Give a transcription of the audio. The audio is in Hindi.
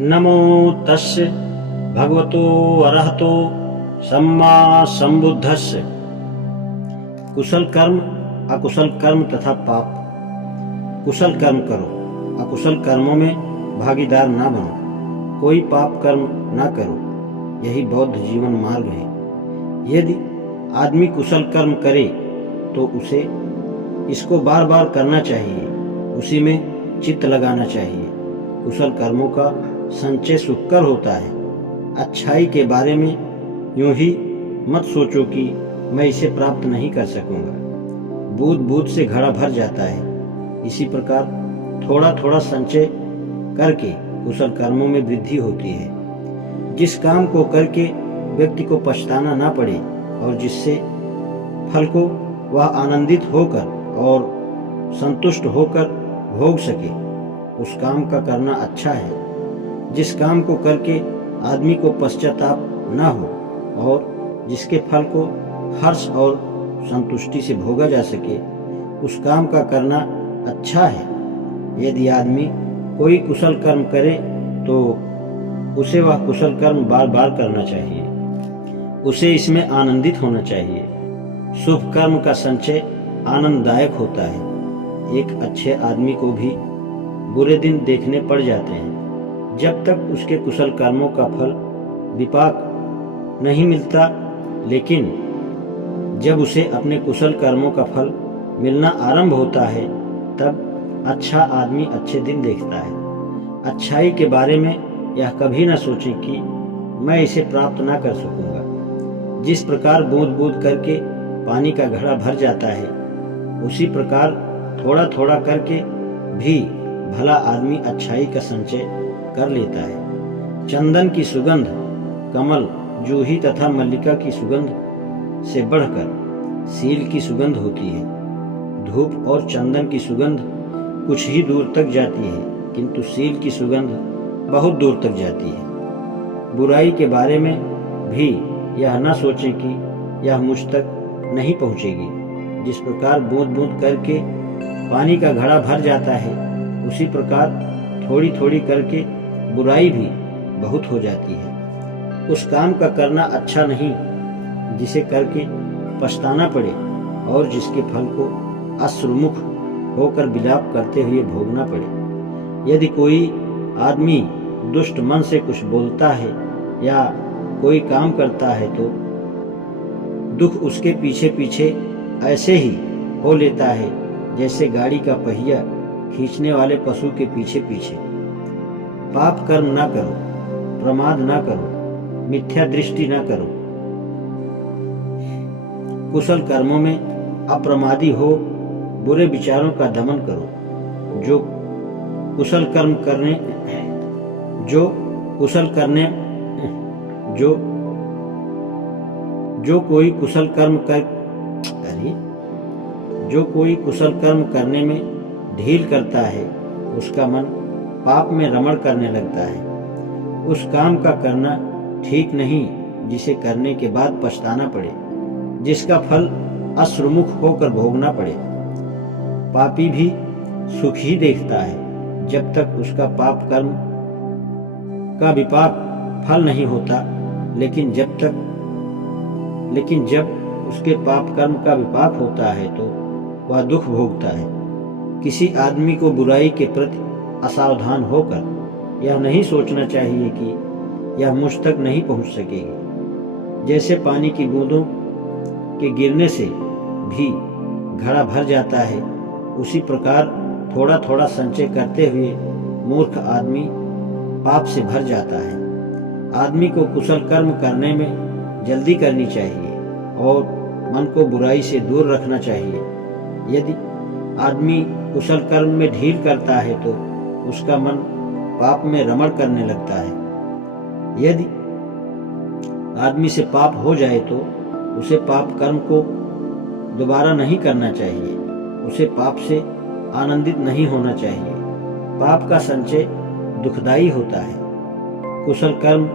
नमो तस्य भगवतो अरहतो सम्मा संबुद्धस्य। कुशल कर्म, अकुशल कर्म तथा पाप। कुशल कर्म करो, अकुशल कर्मों में भागीदार ना बनो, कोई पाप कर्म ना करो, यही बौद्ध जीवन मार्ग है। यदि आदमी कुशल कर्म करे तो उसे इसको बार बार करना चाहिए, उसी में चित्त लगाना चाहिए। कुशल कर्मों का संचय सुखकर होता है। अच्छाई के बारे में यूं ही मत सोचो कि मैं इसे प्राप्त नहीं कर सकूंगा। बूंद बूंद से घड़ा भर जाता है। इसी प्रकार थोड़ा थोड़ा संचय करके कुशल कर्मों में वृद्धि होती है। जिस काम को करके व्यक्ति को पछताना ना पड़े और जिससे फल को वह आनंदित होकर और संतुष्ट होकर भोग सके, उस काम का करना अच्छा है। जिस काम को करके आदमी को पश्चाताप न हो और जिसके फल को हर्ष और संतुष्टि से भोगा जा सके, उस काम का करना अच्छा है। यदि आदमी कोई कुशल कर्म करे तो उसे वह कुशल कर्म बार बार करना चाहिए, उसे इसमें आनंदित होना चाहिए। शुभ कर्म का संचय आनंददायक होता है। एक अच्छे आदमी को भी बुरे दिन देखने पड़ जाते हैं। जब तक उसके कुशल कर्मों का फल विपाक नहीं मिलता, लेकिन जब उसे अपने कुशल कर्मों का फल मिलना आरंभ होता है, तब अच्छा आदमी अच्छे दिन देखता है। अच्छाई के बारे में यह कभी न सोचे कि मैं इसे प्राप्त ना कर सकूंगा। जिस प्रकार बूंद बूंद करके पानी का घड़ा भर जाता है, उसी प्रकार थोड़ा थोड़ा करके भी भला आदमी अच्छाई का संचय कर लेता है। चंदन की सुगंध कमल, जूही तथा मल्लिका की सुगंध से बढ़कर सील की सुगंध होती है। धूप और चंदन की सुगंध कुछ ही दूर तक जाती है, किंतु सील की सुगंध बहुत दूर तक जाती है। बुराई के बारे में भी यह न सोचें कि यह मुझ तक नहीं पहुंचेगी। जिस प्रकार बूंद बूंद करके पानी का घड़ा भर जाता है, उसी प्रकार थोड़ी थोड़ी करके बुराई भी बहुत हो जाती है। उस काम का करना अच्छा नहीं जिसे करके पछताना पड़े और जिसके फल को अश्रुमुख होकर विलाप करते हुए भोगना पड़े। यदि कोई आदमी दुष्ट मन से कुछ बोलता है या कोई काम करता है तो दुख उसके पीछे पीछे ऐसे ही हो लेता है जैसे गाड़ी का पहिया खींचने वाले पशु के पीछे पीछे। पाप कर्म ना करो, प्रमाद ना करो, मिथ्या दृष्टि ना करो। कुशल कर्मों में अप्रमादी हो, बुरे विचारों का दमन करो। जो कुशल कर्म करने जो कोई कुशल कर्म करने में ढील करता है, उसका मन पाप में रमण करने लगता है। उस काम का करना ठीक नहीं जिसे करने के बाद पछताना पड़े, जिसका फल अश्रुमुख होकर भोगना पड़े। पापी भी सुख ही देखता है जब तक उसका पाप कर्म का विपाक फल नहीं होता, लेकिन जब उसके पाप कर्म का विपाक होता है तो वह दुख भोगता है। किसी आदमी को बुराई के प्रति असावधान होकर यह नहीं सोचना चाहिए कि यह मुझ तक नहीं पहुंच सकेगी। जैसे पानी की बूंदों के गिरने से भी घड़ा भर जाता है, उसी प्रकार थोड़ा थोड़ा संचय करते हुए मूर्ख आदमी पाप से भर जाता है। आदमी को कुशल कर्म करने में जल्दी करनी चाहिए और मन को बुराई से दूर रखना चाहिए। यदि आदमी कुशल कर्म में ढील करता है तो उसका मन पाप में रमण करने लगता है। यदि आदमी से पाप हो जाए तो उसे पाप कर्म को दोबारा नहीं करना चाहिए, उसे पाप से आनंदित नहीं होना चाहिए। पाप का संचय दुखदायी होता है। कुशल कर्म